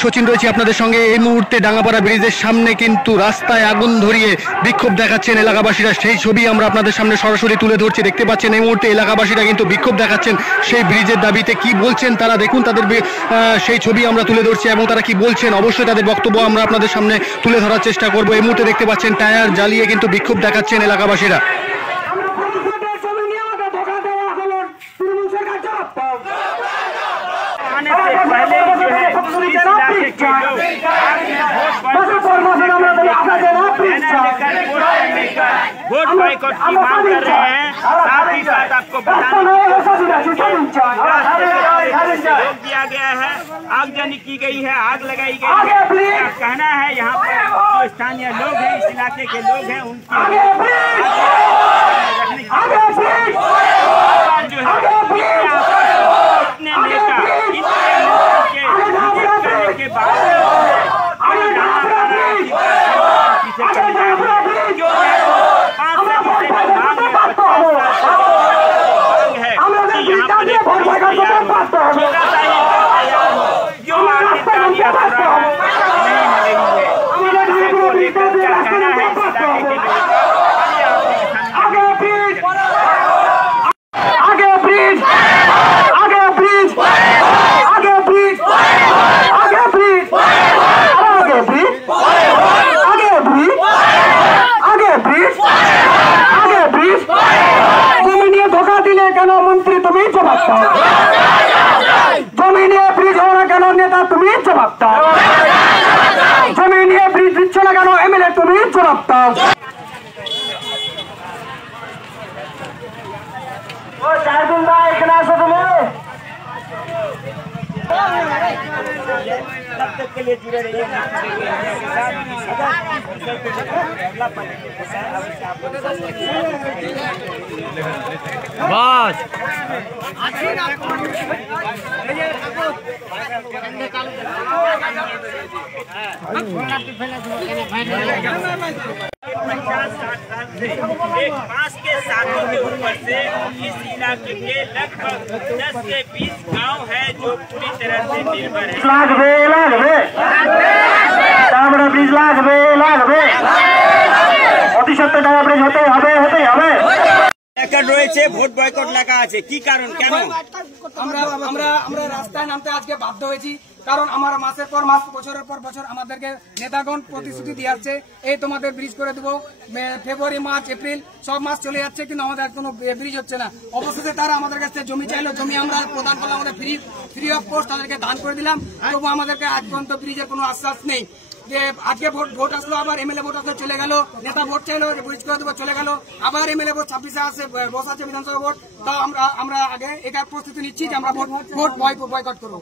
সচিন রয়েছে আপনাদের সঙ্গে। এই মুহূর্তে ডাঙ্গাপাড়া ব্রিজের সামনে কিন্তু রাস্তায় আগুন ধরিয়ে বিক্ষোভ দেখাচ্ছেন এলাকাবাসীরা, সেই ছবি আমরা আপনাদের সামনে সরাসরি তুলে ধরছি। দেখতে পাচ্ছেন এই মুহূর্তে এলাকাবাসীরা কিন্তু বিক্ষোভ দেখাচ্ছেন সেই ব্রিজের দাবিতে। কি বলছেন তারা দেখুন, তাদের সেই ছবি আমরা তুলে ধরছি এবং তারা কি বলছেন অবশ্যই তাদের বক্তব্য আমরা আপনাদের সামনে তুলে ধরার চেষ্টা করব। এই মুহূর্তে দেখতে পাচ্ছেন টায়ার জ্বালিয়ে কিন্তু বিক্ষোভ দেখাচ্ছেন এলাকাবাসীরা। वोट बाइकआउट की मांग कर रहे हैं, साथ ही साथ आपको रोक दिया गया है, आगजनी की गई है, आग लगाई गई है। कहना है यहाँ पर जो स्थानीय लोग हैं, इस इलाके के लोग हैं, उनकी जो है इतने नेता के बाद तब तक के लिए जुड़े रहिए बस। एक बांस के साथों के ऊपर से इस इलाके के लगभग 10 से 20 गांव है जो पूरी तरह से निर्भर है। রয়েছে ভোট বয়কট লেখা আছে, কি কারণ, কেন? আমরা রাস্তায় নামতে আজকে বাধ্য হয়েছি, কারণ আমরা মাসের পর মাস, বছরের পর বছর আমাদেরকে নেতাগণ প্রতিশ্রুতি দিয়ে যাচ্ছে, এই তোমাদের ব্রিজ করে দেবো, ফেব্রুয়ারি, মার্চ, এপ্রিল সব মাস চলে যাচ্ছে, কিন্তু আমাদের কোনো ব্রিজ হচ্ছে না। অবশেষে তারা আমাদের কাছে জমি চাইলো, জমি আমরা প্রদান করলাম, আমাদের ফ্রি অফ কস্ট তাদেরকে দান করে দিলাম, তবু আমাদেরকে আজ পর্যন্ত ব্রিজের কোনো আশ্বাস নেই। যে আজকে ভোট আসলো, আবার এমএলএ ভোট আসলো, চলে গেল, নেতা ভোট চাইলো, ব্রিজ করে দেবো, চলে গেল, আবার এমএলএ ভোট 26-এ আসে, বস আছে বিধানসভা ভোট, তাও আমরা আগে এটা প্রস্তুতি নিচ্ছি যে আমরা ভোট বয়কট করবো।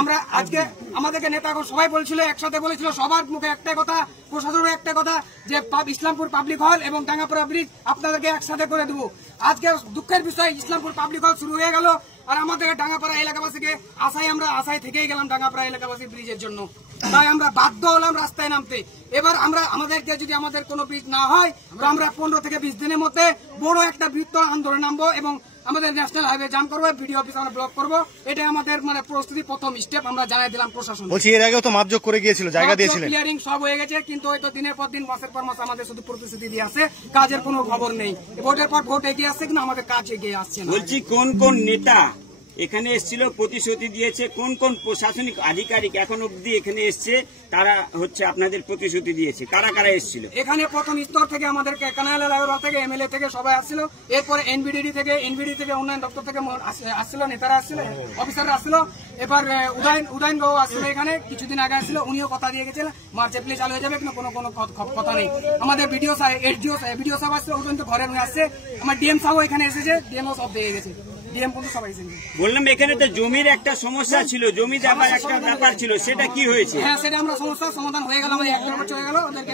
আমরা আজকে আমাদেরকে নেতাগণ সবাই বলছিল, একসাথে বলেছিল, সবার মুখে একটাই কথা, প্রশাসনের একটা কথা, যে ইসলামপুর পাবলিক হল এবং ডাঙ্গাপাড়া ব্রিজ আপনাদেরকে একসাথে করে দেবো। আজকে দুঃখের বিষয়, ইসলামপুর পাবলিক হল শুরু হয়ে গেল, আর আমাদের ডাঙ্গাপাড়া এলাকাবাসীকে আশায় থেকেই গেলাম ডাঙ্গাপাড়া এলাকাবাসী ব্রিজের জন্য, তাই আমরা বাধ্য হলাম রাস্তায় নামতে। এবার আমাদেরকে যদি আমাদের কোনো ব্রিজ না হয়, তো আমরা 15 থেকে 20 দিনের মধ্যে বড় একটা বৃহত্তর আন্দোলন নামবো এবং আমাদের ন্যাশনাল হাইওয়ে জাম করবো, বিডিও অফিস আমরা ব্লক করবো। এটা আমাদের প্রস্তুতি প্রথম স্টেপ আমরা জানাই দিলাম প্রশাসন। বলছি এর আগেও তো মাপজোক করে গিয়েছিল, জায়গা দিয়েছিলেন, ক্লিয়ারিং সব হয়ে গেছে, কিন্তু হয়তো দিনের পর দিন, মাসের পর মাস আমাদের শুধু প্রতিশ্রুতি দিয়ে আসে, কাজের কোনো খবর নেই। ভোটের পর ভোট এগিয়ে আসছে, কিন্তু আমাদের কাজ এগিয়ে আসছে না। বলছি কোন কোন নেতা এখানে এসেছিল, প্রতিশ্রুতি দিয়েছে, কোন কোন প্রশাসনিক আধিকারিক এখন অব্দি এখানে এসছে, তারা হচ্ছে আপনাদের প্রতিশ্রুতি দিয়েছে, কারা কারা এসেছিল? এখানে প্রথম স্তর থেকে আমাদের কানাইল এলাকা থেকে এমএলএ থেকে সবাই আসছিল, এরপরে এনবিডি থেকে উন্নয়ন দপ্তর থেকে আসছিল, নেতারা আসছিল, অফিসাররা আসছিল, এবার উদয়ন বাবু আসছিল, এখানে কিছুদিন আগে আসছিল, উনিও কথা দিয়ে গেছিলেন মার্চ এপ্রিল চালু হয়ে যাবে, কিন্তু কোনো কথা নেই। আমাদের বিডিও সাহেব আসছিল, উদয়ন তো ঘরে আসছে, আমার ডিএম সাহেব এখানে এসেছে, ডিএমও সব দিয়ে গেছে, ডিএম কিন্তু সবাই এসেছে। বললাম এখানে তো জমির একটা সমস্যা ছিল, জমি দেওয়ার একটা ব্যাপার ছিল, সেটা কি হয়েছে? হ্যাঁ, সেটা আমরা সমস্যার সমাধান হয়ে গেল, আমাদের 1 বছর হয়ে গেল, ওদেরকে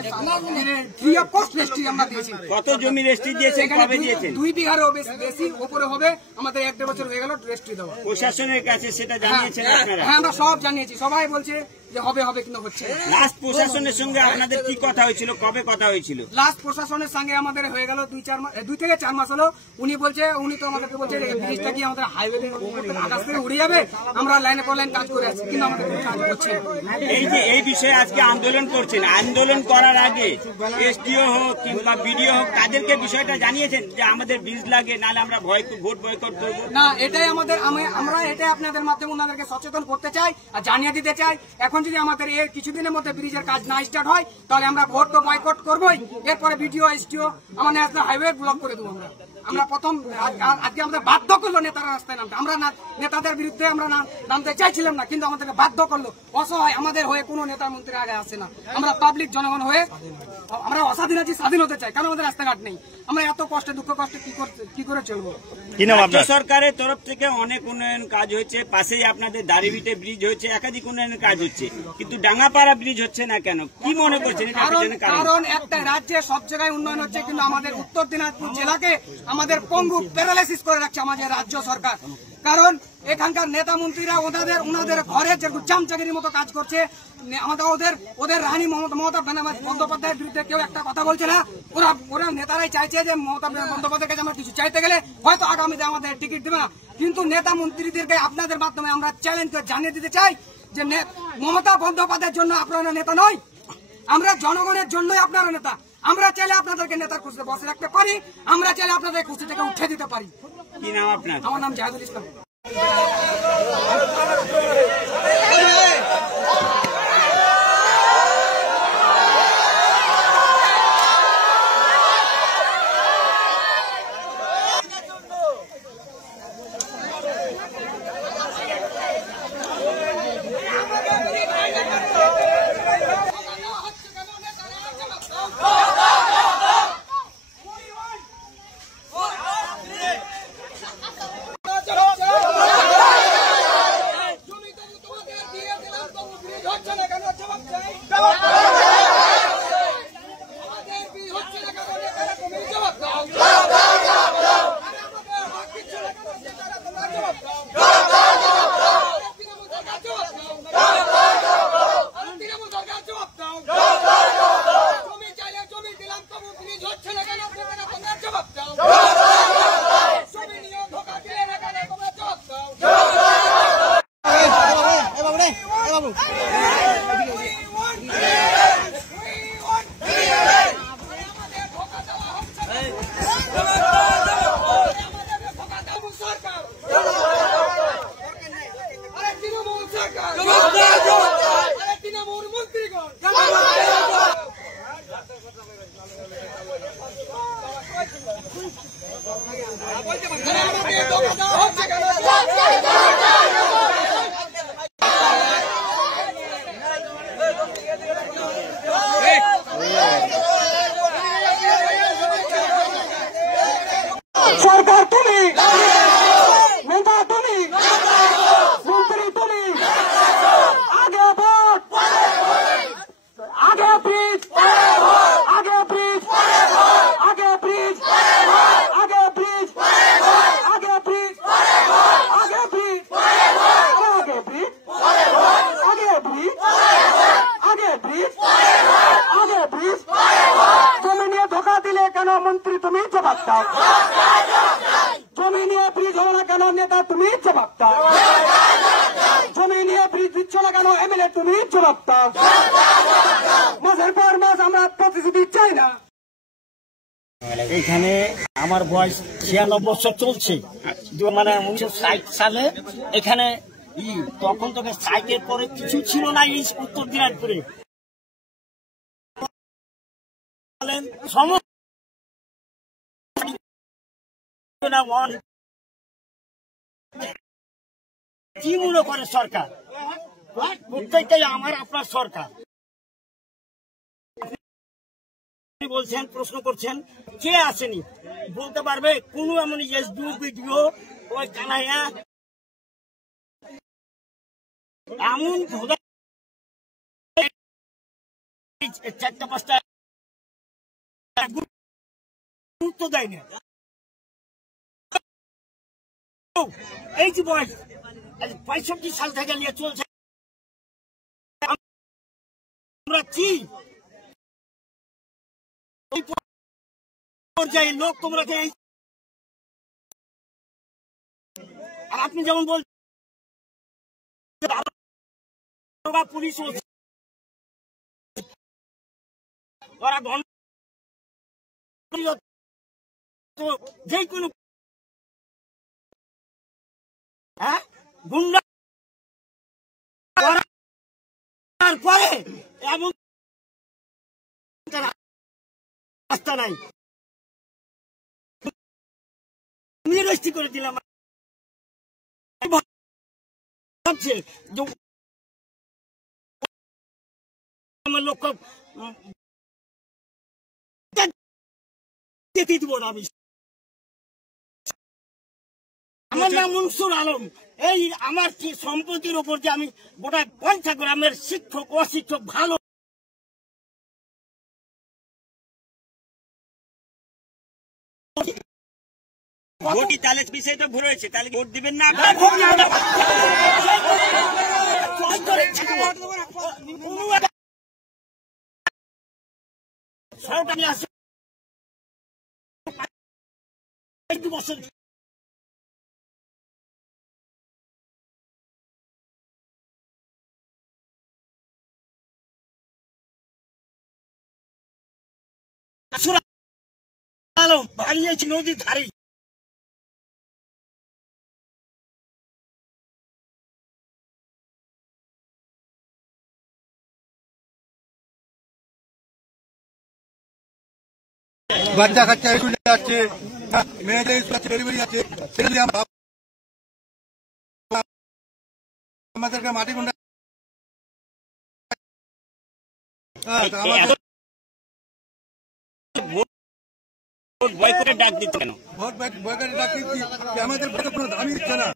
ফ্রি অফ কস্ট রেজিস্ট্রি আমরা দিয়েছি। কত জমি রেজিস্ট্রি দিয়েছেন, কবে দিয়েছেন? 2 বিঘারও বেশি উপরে হবে, আমাদের 1 বছর হয়ে গেল রেজিস্ট্রি দেওয়া। প্রশাসনের কাছে সেটা জানিয়েছেন আপনারা? হ্যাঁ, আমরা সব জানিয়েছি, সবাই বলছে যে হবে কিন্তু হচ্ছে। লাস্ট প্রশাসনের সঙ্গে আপনাদের কি কথা হয়েছিল, কবে কথা হয়েছিল? লাস্ট প্রশাসনের সঙ্গে আমাদের হয়ে গেল 2 থেকে 4 মাস হলো। উনি তো আমাদেরকে বলছে ব্রিজটা ব্রিজটা কি আমাদের হাইওয়ে আকাশ থেকে উড়ে যাবে? আমরা লাইনে পর লাইন কাজ করে আছি, কিন্তু আমাদের কাজ হচ্ছে না। এই যে এই বিষয়ে আজকে আন্দোলন করছেন, আন্দোলন করার আগে এসডিও হোক কিংবা বিডিও হোক তাদেরকে বিষয়টা জানিয়েছেন যে আমাদের ব্রিজ লাগে, নাহলে আমরা ভোট বয়কট করবো? না, এটাই আমাদের, আমরা এটাই আপনাদের মাধ্যমে ওনাদেরকে সচেতন করতে চাই আর জানিয়ে দিতে চাই। এখন যদি আমাদের এই কিছুদিনের মধ্যে ব্রিজের কাজ না স্টার্ট হয়, তাহলে আমরা ভোট তো বয়কট করবোই। এরপরে বিডিও এসডিও আমার ন্যাশনাল হাইওয়ে ব্লক করে দেবো। আমরা প্রথম আজকে আমাদের বাধ্য করলো নেতারা রাস্তায় নামতে। আমরা নেতাদের বিরুদ্ধে আমরা নামতে চাইছিলাম না, কিন্তু আমাদেরকে বাধ্য করলো। অসহায় আমাদের হয়ে কোনো নেতা মন্ত্রী আগে আসে না। আমরা পাবলিক জনগণ হয়ে আমরা অস্বাধীন আছি, স্বাধীন হতে চাই। কেন আমাদের রাস্তাঘাট নেই? আমরা এত কষ্টে দুঃখ কষ্টে কি করে চলবো? রাজ্য সরকারের তরফ থেকে অনেক উন্নয়ন কাজ হয়েছে, পাশেই আপনাদের দাঁড়িভিটে ব্রিজ হয়েছে, একাধিক উন্নয়নের কাজ হচ্ছে, কিন্তু ডাঙ্গাপাড়া ব্রিজ হচ্ছে না কেন? কি মনে করছেন? কারণ একটা রাজ্যে সব জায়গায় উন্নয়ন হচ্ছে, কিন্তু আমাদের উত্তর দিনাজপুর জেলাকে আমাদের পঙ্গু প্যারালাইসিস করে রাখছে আমাদের রাজ্য সরকার। কারণ এখানকার নেতা মন্ত্রীরা ওনাদের ঘরে যে চামচাগিরির মতো কাজ করছে। আমাদের ওদের রানী মমতা বন্দ্যোপাধ্যায়ের বিরুদ্ধে কেউ একটা কথা বলছে না। ওরা নেতারাই চাইছে যে মমতা বন্দ্যোপাধ্যায়ের কাছে আমরা কিছু চাইতে গেলে হয়তো আগামীতে আমাদের টিকিট দেবে না। কিন্তু নেতা মন্ত্রীদেরকে আপনাদের মাধ্যমে আমরা চ্যালেঞ্জ করে জানিয়ে দিতে চাই যে মমতা বন্দ্যোপাধ্যায়ের জন্য আপনারা নেতা নয়, আমরা জনগণের জন্যই আপনারা নেতা। আমরা চাইলে আপনাদেরকে নেতার কুর্সিতে বসে রাখতে পারি, আমরা চাইলে আপনাদের কুর্সি থেকে উঠে দিতে পারি। কি নাম আপনার? আমার নাম জাহিদুল ইসলাম। সরকার তুমি, নেতা তুমি, মন্ত্রী তুমি, আগে ভোট, আগে ব্রিজ, আগে ব্রিজ, আগে ব্রিজ, আগে ব্রিজ, আগে ব্রিজ, আগে ব্রিজ, আগে ব্রিজ, আগে ব্রিজ, আগে ব্রিজ, আগে ব্রিজ। জমি নিয়ে ধোকা দিলে কেন মন্ত্রী তুমি জবাব দাও? জমি নিয়ে ব্রিজ হলো না কেন নেতা তুমি জবাব দাও? জমি নিয়ে ব্রিজ দিচ্ছ না কেন এমএলএ তুমি জবাব দাও? মাসের পর মাস আমরা প্রতিশ্রুতি চাই না। এখানে আমার বয়স 96 বছর চলছে, মানে 1960 সালে এখানে তখন তোকে সাইকেল পরে কিছু ছিল না এই উত্তর দিনাজপুরে। কি মনে করে সরকার? প্রত্যেকটাই আমার আপনার সরকার। বলছেন, প্রশ্ন করছেন, কে আসেনি বলতে পারবে? কোন এমন এসডিও বিডিও ওই কানাইয়া এমন 4-5টা গুরুত্ব দেয় না। এই যে বয়স 65 সাল থেকে নিয়ে চলছে, আমরা কি পর্যায়ে লোক তোমরা আর আপনি যেমন বলছেন পুলিশ ওরা যে কোনো গুন্ডা পরে এমন রাস্তা নাই নিরস্তি করে দিলাম। আমার লক্ষ্য যেতে দিব না আমি। আমার নাম মনসুর আলম। এই আমার সম্পত্তির উপর যে আমি গোটা 50 গ্রামের শিক্ষক অশিক্ষক ভালো ভোটই তাহলে বিষয়টা ভুল হয়েছে, তাহলে ভোট দিবেন না। আমি আসি 2 বছর আলম বাড়িয়েছি নদীর ধারে। বাচ্চা কাচ্চা স্কুলে যাচ্ছে, মেয়েদের স্কুলে ডেলিভারি আছে, সেগুলি আমাদেরকে মাটি গুন্ডা ভোট বয়কটের ডাক দিচ্ছে কেন? ভোট বয়কটের ডাক দিচ্ছি, আমাদের কোনো দামি দিচ্ছে না।